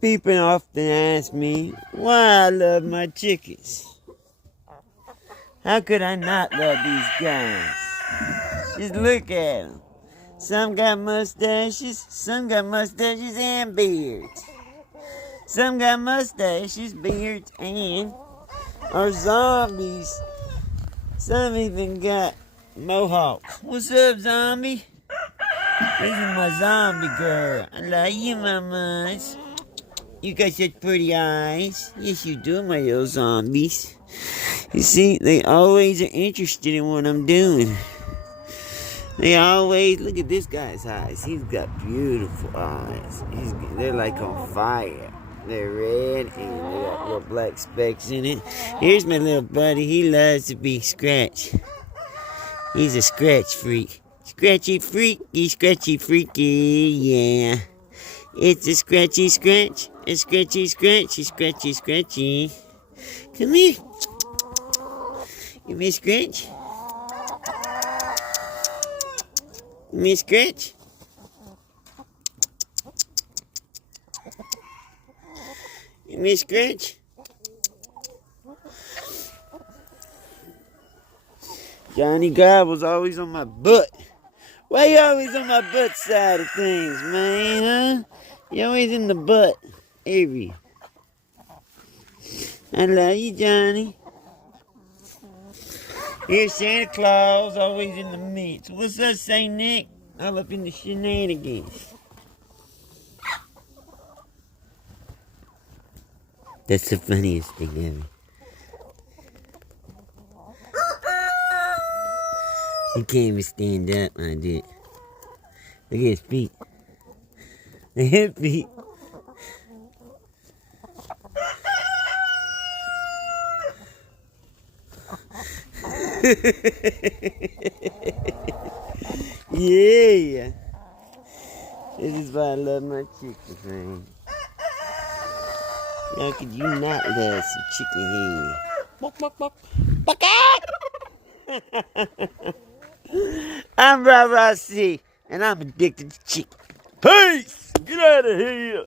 People often ask me why I love my chickens. How could I not love these guys? Just look at them. Some got mustaches and beards. Some got mustaches, beards, and are zombies. Some even got mohawks. What's up, zombie? This is my zombie girl. I love you, mamas. You got such pretty eyes. Yes, you do, my little zombies. You see, they always are interested in what I'm doing. They always, look at this guy's eyes. He's got beautiful eyes. They're like on fire. They're red and they got little black specks in it. Here's my little buddy. He loves to be scratched. He's a scratch freak. Scratchy freaky, scratchy freaky, yeah. It's a scratchy scratch, a scratchy scratchy, scratchy scratchy. Come here. Give me a scratch. Give me a scratch. Give me a scratch. Johnny Gobble's always on my butt. Why you always on my butt side of things, man, huh? You always in the butt area. I love you, Johnny. Here's Santa Claus, always in the midst. What's up, Saint Nick? All up in the shenanigans. That's the funniest thing ever. He can't even stand up when I do it. Look at his feet. Look at his feet. Yeah. This is why I love my chickens, man. How could you not love some chicken head? Bok, bok, bok. I'm Rob Rossi, and I'm addicted to chicken. Peace! Get out of here!